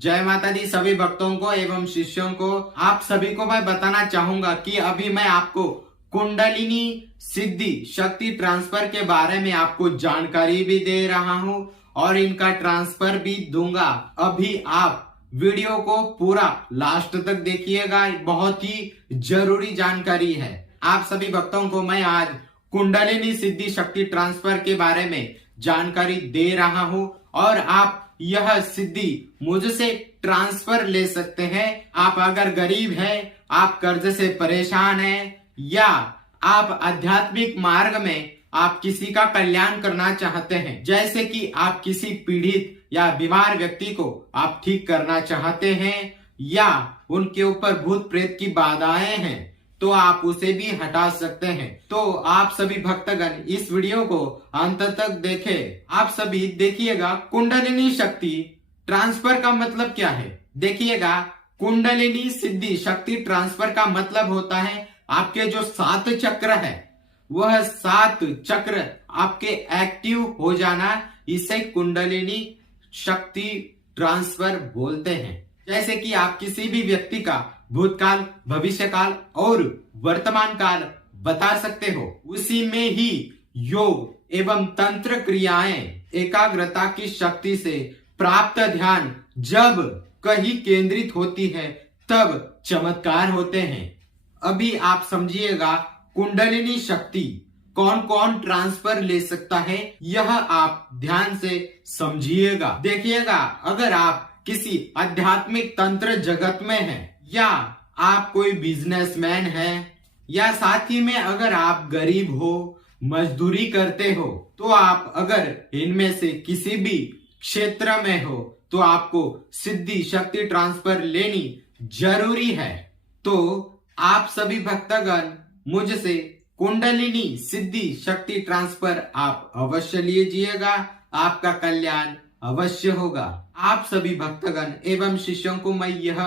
जय माता दी सभी भक्तों को एवं शिष्यों को। आप सभी को मैं बताना चाहूंगा कि अभी मैं आपको कुंडलिनी सिद्धि शक्ति ट्रांसफर के बारे में आपको जानकारी भी दे रहा हूं और इनका ट्रांसफर भी दूंगा। अभी आप वीडियो को पूरा लास्ट तक देखिएगा, बहुत ही जरूरी जानकारी है। आप सभी भक्तों को मैं आज कुंडलिनी सिद्धि शक्ति ट्रांसफर के बारे में जानकारी दे रहा हूं और आप यह सिद्धि मुझसे ट्रांसफर ले सकते हैं। आप अगर गरीब हैं, आप कर्ज से परेशान हैं या आप आध्यात्मिक मार्ग में आप किसी का कल्याण करना चाहते हैं, जैसे कि आप किसी पीड़ित या बीमार व्यक्ति को आप ठीक करना चाहते हैं या उनके ऊपर भूत प्रेत की बाधाएं हैं, तो आप उसे भी हटा सकते हैं। तो आप सभी भक्तगण इस वीडियो को अंत तक देखें। आप सभी देखिएगा कुंडलिनी शक्ति ट्रांसफर का मतलब क्या है। देखिएगा, कुंडलिनी सिद्धि शक्ति ट्रांसफर का मतलब होता है आपके जो 7 चक्र है, वह 7 चक्र आपके एक्टिव हो जाना, इसे कुंडलिनी शक्ति ट्रांसफर बोलते हैं। जैसे कि आप किसी भी व्यक्ति का भूतकाल, भविष्य काल और वर्तमान काल बता सकते हो, उसी में ही योग एवं तंत्र क्रियाएं एकाग्रता की शक्ति से प्राप्त ध्यान जब कहीं केंद्रित होती है तब चमत्कार होते हैं। अभी आप समझिएगा कुंडलिनी शक्ति कौन कौन ट्रांसफर ले सकता है, यह आप ध्यान से समझिएगा। देखिएगा, अगर आप किसी आध्यात्मिक तंत्र जगत में हैं या आप कोई बिजनेसमैन हैं या साथ ही में अगर आप गरीब हो, मजदूरी करते हो, तो आप अगर इनमें से किसी भी क्षेत्र में हो तो आपको सिद्धि शक्ति ट्रांसफर लेनी जरूरी है। तो आप सभी भक्तगण मुझसे कुंडलिनी सिद्धि शक्ति ट्रांसफर आप अवश्य लीजिएगा, आपका कल्याण अवश्य होगा। आप सभी भक्तगण एवं शिष्यों को मैं यह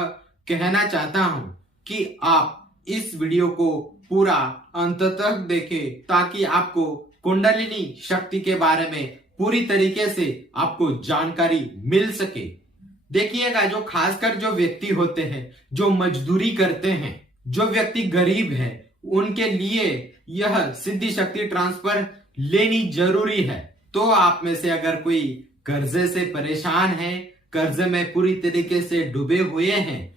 कहना चाहता हूं कि आप इस वीडियो को पूरा अंत तक देखें ताकि आपको कुंडलिनी शक्ति के बारे में पूरी तरीके से आपको जानकारी मिल सके। देखिएगा, जो खासकर जो व्यक्ति होते हैं, जो मजदूरी करते हैं, जो व्यक्ति गरीब है, उनके लिए यह सिद्धि शक्ति ट्रांसफर लेनी जरूरी है। तो आप में से अगर कोई कर्जे से परेशान है, कर्ज में पूरी तरीके से डूबे हुए हैं,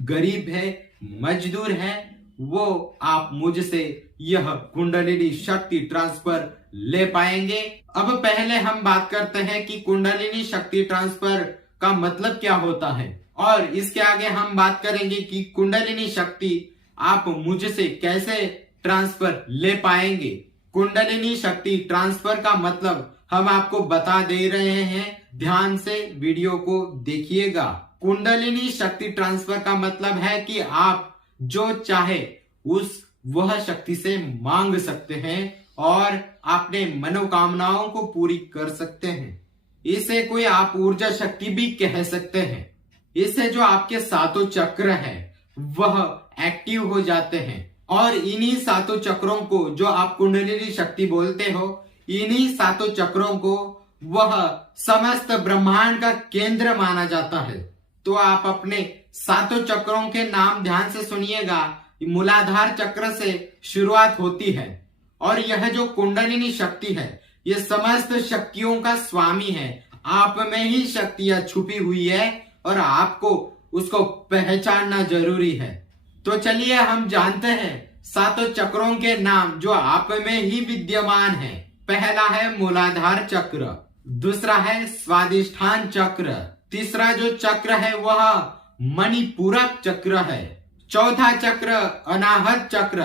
गरीब है, मजदूर है, वो आप मुझसे यह कुंडलिनी शक्ति ट्रांसफर ले पाएंगे। अब पहले हम बात करते हैं कि कुंडलिनी शक्ति ट्रांसफर का मतलब क्या होता है और इसके आगे हम बात करेंगे कि कुंडलिनी शक्ति आप मुझसे कैसे ट्रांसफर ले पाएंगे। कुंडलिनी शक्ति ट्रांसफर का मतलब हम आपको बता दे रहे हैं, ध्यान से वीडियो को देखिएगा। कुंडलिनी शक्ति ट्रांसफर का मतलब है कि आप जो चाहे वह शक्ति से मांग सकते हैं और अपने मनोकामनाओं को पूरी कर सकते हैं। इसे कोई आप ऊर्जा शक्ति भी कह सकते हैं। इससे जो आपके 7 चक्र हैं वह एक्टिव हो जाते हैं और इन्हीं 7 चक्रों को जो आप कुंडलिनी शक्ति बोलते हो, इन्हीं 7 चक्रों को वह समस्त ब्रह्मांड का केंद्र माना जाता है। तो आप अपने 7 चक्रों के नाम ध्यान से सुनिएगा। मूलाधार चक्र से शुरुआत होती है और यह जो कुंडलिनी शक्ति है, यह समस्त शक्तियों का स्वामी है। आप में ही शक्तियां छुपी हुई है और आपको उसको पहचानना जरूरी है। तो चलिए हम जानते हैं 7 चक्रों के नाम जो आप में ही विद्यमान है। पहला है मूलाधार चक्र, दूसरा है स्वादिष्ठान चक्र, तीसरा जो चक्र है वह मणिपूरक चक्र है, चौथा चक्र अनाहत चक्र,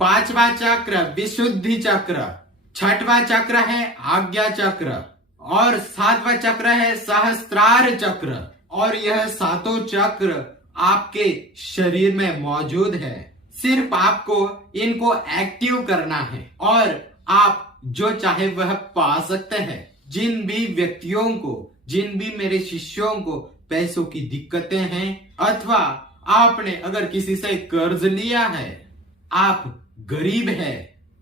पांचवा चक्र विशुद्धि चक्र, छठवां चक्र है आज्ञा चक्र और 7वां चक्र है सहस्त्रार चक्र। और यह 7 चक्र आपके शरीर में मौजूद है, सिर्फ आपको इनको एक्टिव करना है और आप जो चाहे वह पा सकते हैं। जिन भी व्यक्तियों को, जिन भी मेरे शिष्यों को पैसों की दिक्कतें हैं अथवा आपने अगर किसी से कर्ज लिया है, आप गरीब है,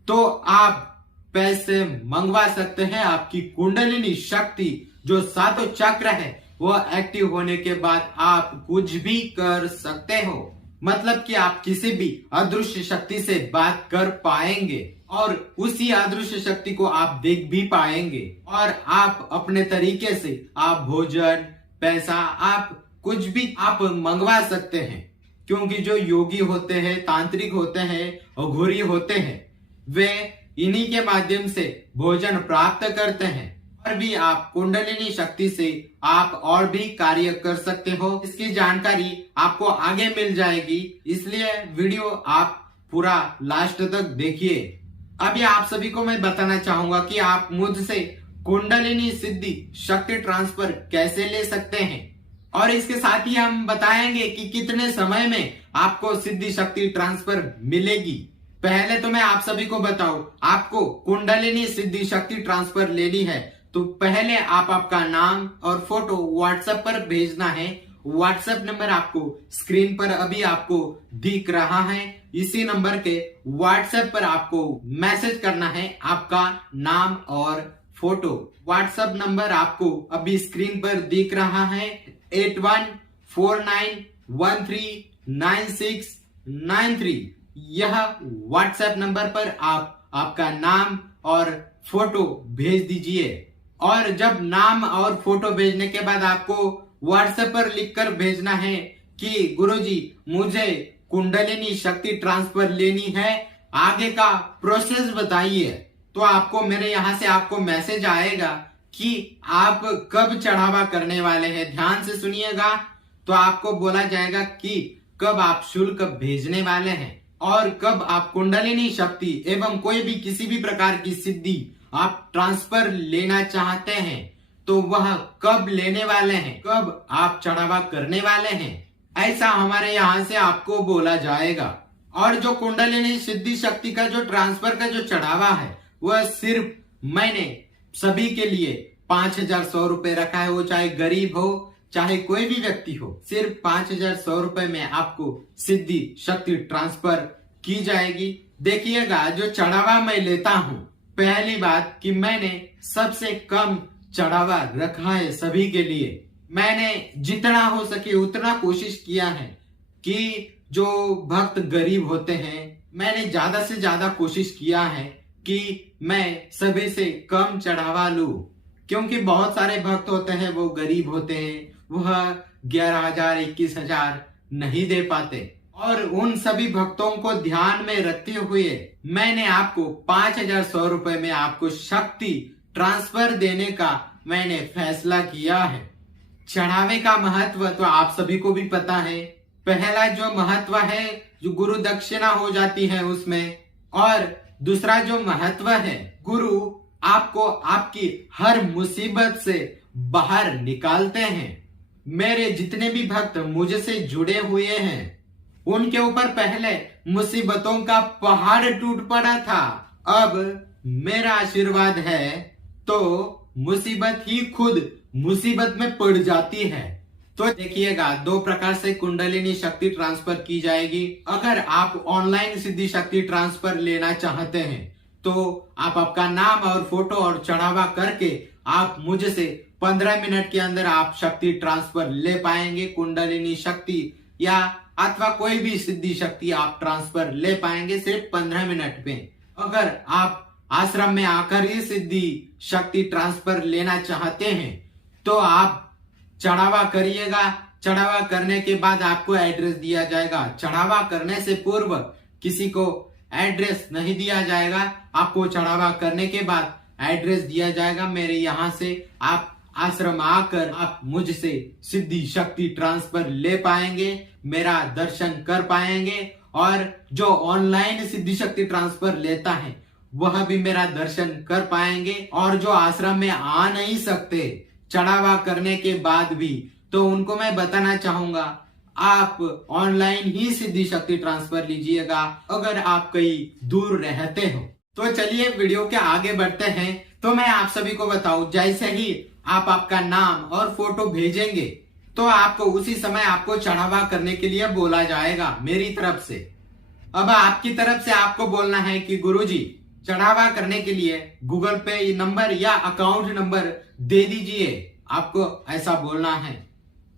तो आप पैसे मंगवा सकते हैं। आपकी कुंडलिनी शक्ति जो 7 चक्र है वो एक्टिव होने के बाद आप कुछ भी कर सकते हो। मतलब कि आप किसी भी अदृश्य शक्ति से बात कर पाएंगे और उसी अदृश्य शक्ति को आप देख भी पाएंगे और आप अपने तरीके से आप भोजन, पैसा, आप कुछ भी आप मंगवा सकते हैं। क्योंकि जो योगी होते हैं, तांत्रिक होते हैं, अघोरी होते हैं, वे इन्हीं के माध्यम से भोजन प्राप्त करते हैं। और भी आप कुंडलिनी शक्ति से आप और भी कार्य कर सकते हो। इसकी जानकारी आपको आगे मिल जाएगी, इसलिए वीडियो आप पूरा लास्ट तक देखिए। अभी आप सभी को मैं बताना चाहूंगा कि आप मुझसे कुंडलिनी सिद्धि शक्ति ट्रांसफर कैसे ले सकते हैं और इसके साथ ही हम बताएंगे कि कितने समय में आपको सिद्धि शक्ति ट्रांसफर मिलेगी। पहले तो मैं आप सभी को बताऊं, आपको कुंडलिनी सिद्धि शक्ति ट्रांसफर लेनी है तो पहले आप आपका नाम और फोटो व्हाट्सएप पर भेजना है। व्हाट्सएप नंबर आपको स्क्रीन पर अभी आपको दिख रहा है। इसी नंबर के व्हाट्सएप पर आपको मैसेज करना है आपका नाम और फोटो। व्हाट्सएप नंबर आपको अभी स्क्रीन पर दिख रहा है 8149139693। यह व्हाट्सएप नंबर पर आप आपका नाम और फोटो भेज दीजिए। और जब नाम और फोटो भेजने के बाद आपको व्हाट्सएप पर लिखकर भेजना है कि गुरुजी मुझे कुंडलिनी शक्ति ट्रांसफर लेनी है, आगे का प्रोसेस बताइए। तो आपको मेरे यहाँ से आपको मैसेज आएगा कि आप कब चढ़ावा करने वाले हैं। ध्यान से सुनिएगा। तो आपको बोला जाएगा कि कब आप शुल्क भेजने वाले हैं और कब आप कुंडलिनी शक्ति एवं कोई भी किसी भी प्रकार की सिद्धि आप ट्रांसफर लेना चाहते हैं तो वह कब लेने वाले हैं, कब आप चढ़ावा करने वाले हैं, ऐसा हमारे यहाँ से आपको बोला जाएगा। और जो कुंडलिनी सिद्धि शक्ति का जो ट्रांसफर का जो चढ़ावा है वह सिर्फ मैंने सभी के लिए 5100 रुपए रखा है। वो चाहे गरीब हो चाहे कोई भी व्यक्ति हो, सिर्फ 5100 रुपए में आपको सिद्धि शक्ति ट्रांसफर की जाएगी। देखिएगा, जो चढ़ावा मैं लेता हूँ, पहली बात कि मैंने सबसे कम चढ़ावा रखा है सभी के लिए। मैंने जितना हो सके उतना कोशिश किया है कि जो भक्त गरीब होते हैं, मैंने ज्यादा से ज्यादा कोशिश किया है कि मैं सभी से कम चढ़ावा लूं। क्योंकि बहुत सारे भक्त होते हैं वो गरीब होते हैं, वह 11,000 21,000 नहीं दे पाते। और उन सभी भक्तों को ध्यान में रखते हुए मैंने आपको 5100 रुपए में आपको शक्ति ट्रांसफर देने का मैंने फैसला किया है। चढ़ावे का महत्व तो आप सभी को भी पता है। पहला जो महत्व है जो गुरु दक्षिणा हो जाती है उसमें, और दूसरा जो महत्व है गुरु आपको आपकी हर मुसीबत से बाहर निकालते हैं। मेरे जितने भी भक्त मुझसे जुड़े हुए हैं उनके ऊपर पहले मुसीबतों का पहाड़ टूट पड़ा था, अब मेरा आशीर्वाद है तो मुसीबत ही खुद मुसीबत में पड़ जाती है। तो देखिएगा, 2 प्रकार से कुंडलिनी शक्ति ट्रांसफर की जाएगी। अगर आप ऑनलाइन सिद्धि शक्ति ट्रांसफर लेना चाहते हैं तो आप आपका नाम और फोटो और चढ़ावा करके आप मुझसे 15 मिनट के अंदर आप शक्ति ट्रांसफर ले पाएंगे। कुंडलिनी शक्ति या अथवा कोई भी सिद्धि शक्ति आप ट्रांसफर ले पाएंगे सिर्फ 15 मिनट में। अगर आप आश्रम में आकर ही सिद्धि शक्ति ट्रांसफर लेना चाहते हैं तो आप चढ़ावा करिएगा। चढ़ावा करने के बाद आपको एड्रेस दिया जाएगा। चढ़ावा करने से पूर्व किसी को एड्रेस नहीं दिया जाएगा। आपको चढ़ावा करने के बाद एड्रेस दिया जाएगा। मेरे यहाँ से आप आश्रम आकर आप मुझसे सिद्धि शक्ति ट्रांसफर ले पाएंगे, मेरा दर्शन कर पाएंगे। और जो ऑनलाइन सिद्धि शक्ति ट्रांसफर लेता है वह भी मेरा दर्शन कर पाएंगे। और जो आश्रम में आ नहीं सकते चढ़ावा करने के बाद भी, तो उनको मैं बताना चाहूंगा आप ऑनलाइन ही सिद्धि शक्ति ट्रांसफर लीजिएगा अगर आप कहीं दूर रहते हो। तो चलिए वीडियो के आगे बढ़ते हैं। तो मैं आप सभी को बताऊं, जैसे ही आप आपका नाम और फोटो भेजेंगे तो आपको उसी समय आपको चढ़ावा करने के लिए बोला जाएगा मेरी तरफ से। अब आपकी तरफ से आपको बोलना है कि गुरुजी चढ़ावा करने के लिए गूगल पे नंबर या अकाउंट नंबर दे दीजिए। आपको ऐसा बोलना है।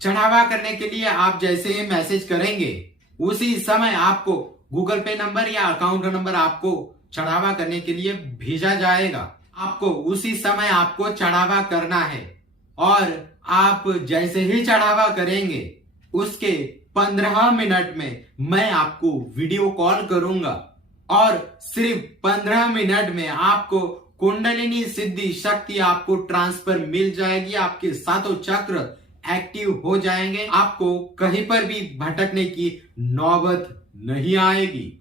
चढ़ावा करने के लिए आप जैसे ही मैसेज करेंगे उसी समय आपको गूगल पे नंबर या अकाउंट नंबर आपको चढ़ावा करने के लिए भेजा जाएगा। आपको उसी समय आपको चढ़ावा करना है और आप जैसे ही चढ़ावा करेंगे उसके 15 मिनट में मैं आपको वीडियो कॉल करूंगा और सिर्फ 15 मिनट में आपको कुंडलिनी सिद्धि शक्ति आपको ट्रांसफर मिल जाएगी। आपके सातों चक्र एक्टिव हो जाएंगे। आपको कहीं पर भी भटकने की नौबत नहीं आएगी।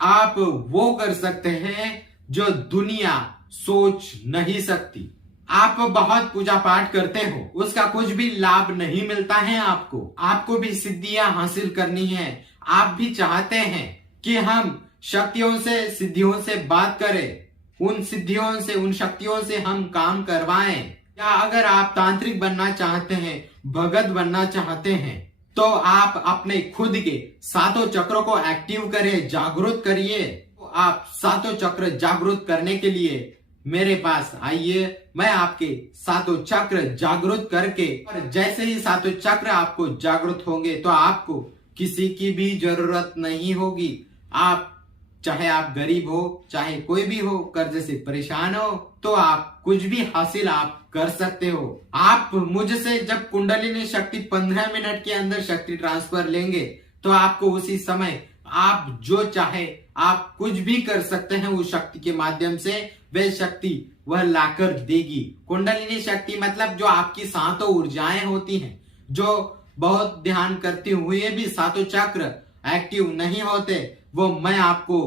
आप वो कर सकते हैं जो दुनिया सोच नहीं सकती। आप बहुत पूजा पाठ करते हो, उसका कुछ भी लाभ नहीं मिलता है आपको भी सिद्धियां हासिल करनी है। आप भी चाहते हैं कि हम शक्तियों से सिद्धियों से बात करें, उन सिद्धियों से उन शक्तियों से हम काम करवाएं। या अगर आप तांत्रिक बनना चाहते हैं, भगत बनना चाहते हैं, तो आप अपने खुद के सातों चक्रों को एक्टिव करें, जागृत करिए। तो आप सातों चक्र जागृत करने के लिए मेरे पास आइए, मैं आपके सातों चक्र जागृत करके, और जैसे ही सातों चक्र आपको जागृत होंगे तो आपको किसी की भी जरूरत नहीं होगी। आप चाहे आप गरीब हो, चाहे कोई भी हो, कर्ज से परेशान हो, तो आप कुछ भी हासिल आप कर सकते हो। आप मुझसे जब कुंडलिनी शक्ति 15 मिनट के अंदर शक्ति ट्रांसफर लेंगे तो आपको उसी समय आप जो चाहे आप कुछ भी कर सकते हैं। उस शक्ति के माध्यम से वह शक्ति वह लाकर देगी। कुंडलिनी शक्ति मतलब जो आपकी सातों ऊर्जाएं होती हैं, जो बहुत ध्यान करते हुए भी सातों चक्र एक्टिव नहीं होते, वो मैं आपको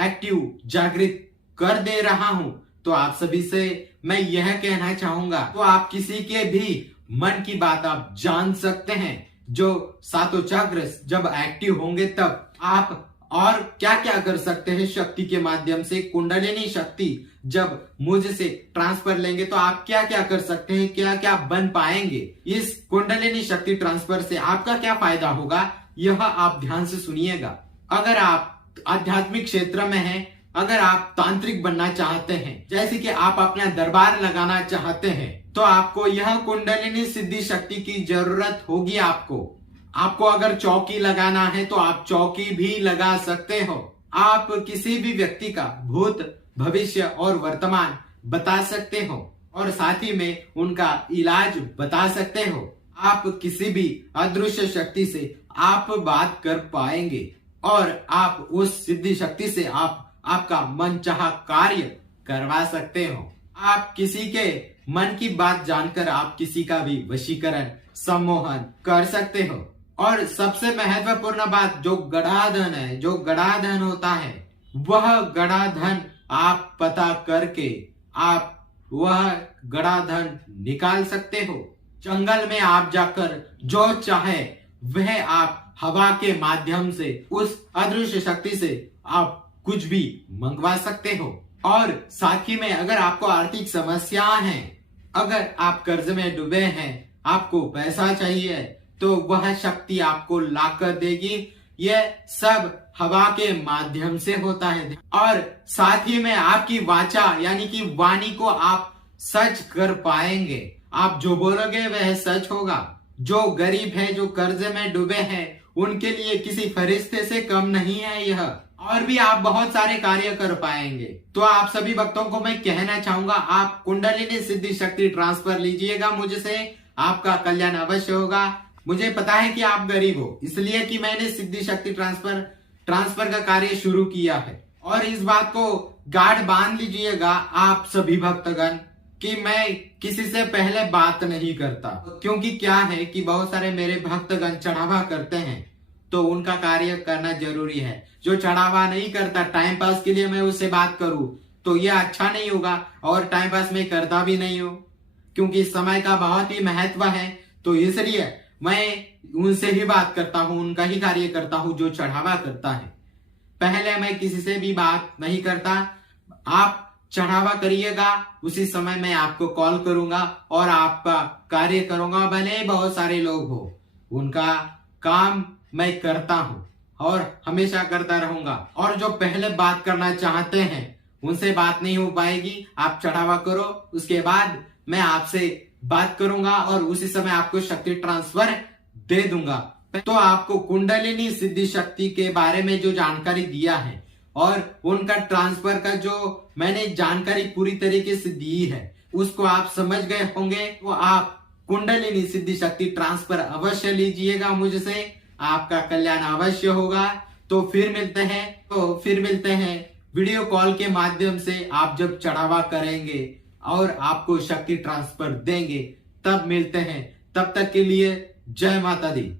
एक्टिव जागृत कर दे रहा हूं। तो आप सभी से मैं यह कहना चाहूंगा, तो आप किसी के भी मन की बात आप जान सकते हैं। जो सातों चक्र जब एक्टिव होंगे तब आप और क्या क्या कर सकते हैं शक्ति के माध्यम से। कुंडलिनी शक्ति जब मुझसे ट्रांसफर लेंगे तो आप क्या क्या कर सकते हैं, क्या क्या बन पाएंगे। इस कुंडलिनी शक्ति ट्रांसफर से आपका क्या फायदा होगा, यह आप ध्यान से सुनिएगा। अगर आप आध्यात्मिक क्षेत्र में हैं, अगर आप तांत्रिक बनना चाहते हैं, जैसे कि आप अपना दरबार लगाना चाहते हैं, तो आपको यह कुंडलिनी सिद्धि शक्ति की जरूरत होगी। आपको अगर चौकी लगाना है तो आप चौकी भी लगा सकते हो। आप किसी भी व्यक्ति का भूत, भविष्य और वर्तमान बता सकते हो और साथ ही में उनका इलाज बता सकते हो। आप किसी भी अदृश्य शक्ति से आप बात कर पाएंगे और आप उस सिद्धि शक्ति से आपका मनचाहा कार्य करवा सकते हो। आप किसी के मन की बात जानकर आप किसी का भी वशीकरण, सम्मोहन कर सकते हो। और सबसे महत्वपूर्ण बात, जो गड़ा धन है, जो गड़ा धन होता है, वह गड़ा धन आप पता करके आप वह गड़ा धन निकाल सकते हो। जंगल में आप जाकर जो चाहे वह आप हवा के माध्यम से उस अदृश्य शक्ति से आप कुछ भी मंगवा सकते हो। और साथ ही में अगर आपको आर्थिक समस्या है, अगर आप कर्ज में डूबे हैं, आपको पैसा चाहिए, तो वह शक्ति आपको लाकर देगी। यह सब हवा के माध्यम से होता है। और साथ ही में आपकी वाचा यानी कि वाणी को आप सच कर पाएंगे। आप जो बोलोगे वह सच होगा। जो गरीब है, जो कर्ज में डूबे हैं, उनके लिए किसी फरिश्ते से कम नहीं है यह। और भी आप बहुत सारे कार्य कर पाएंगे। तो आप सभी भक्तों को मैं कहना चाहूंगा, आप कुंडलिनी सिद्धि शक्ति ट्रांसफर लीजिएगा मुझसे, आपका कल्याण अवश्य होगा। मुझे पता है कि आप गरीब हो, इसलिए कि मैंने सिद्धि शक्ति ट्रांसफर का कार्य शुरू किया है। और इस बात को गाढ़ बांध लीजिएगा आप सभी भक्तगण कि मैं किसी से पहले बात नहीं करता, क्योंकि क्या है कि बहुत सारे मेरे भक्तगण चढ़ावा करते हैं तो उनका कार्य करना जरूरी है। जो चढ़ावा नहीं करता, टाइम पास के लिए मैं उससे बात करूं तो यह अच्छा नहीं होगा। और टाइम पास मैं करता भी नहीं हूं, क्योंकि समय का बहुत ही महत्व है। तो इसलिए मैं उनसे ही बात करता हूं, उनका ही कार्य करता हूं जो चढ़ावा करता है। पहले मैं किसी से भी बात नहीं करता। आप चढ़ावा करिएगा, उसी समय मैं आपको कॉल करूंगा और आपका कार्य करूंगा। भले ही बहुत सारे लोग हो, उनका काम मैं करता हूं और हमेशा करता रहूंगा। और जो पहले बात करना चाहते हैं उनसे बात नहीं हो पाएगी। आप चढ़ावा करो, उसके बाद मैं आपसे बात करूंगा और उसी समय आपको शक्ति ट्रांसफर दे दूंगा। तो आपको कुंडलिनी सिद्धि शक्ति के बारे में जो जानकारी दिया है और उनका ट्रांसफर का जो मैंने जानकारी पूरी तरीके से दी है उसको आप समझ गए होंगे। तो आप कुंडलिनी सिद्धि शक्ति ट्रांसफर अवश्य लीजिएगा मुझसे, आपका कल्याण अवश्य होगा। तो फिर मिलते हैं वीडियो कॉल के माध्यम से। आप जब चढ़ावा करेंगे और आपको शक्ति ट्रांसफर देंगे तब मिलते हैं। तब तक के लिए जय माता दी।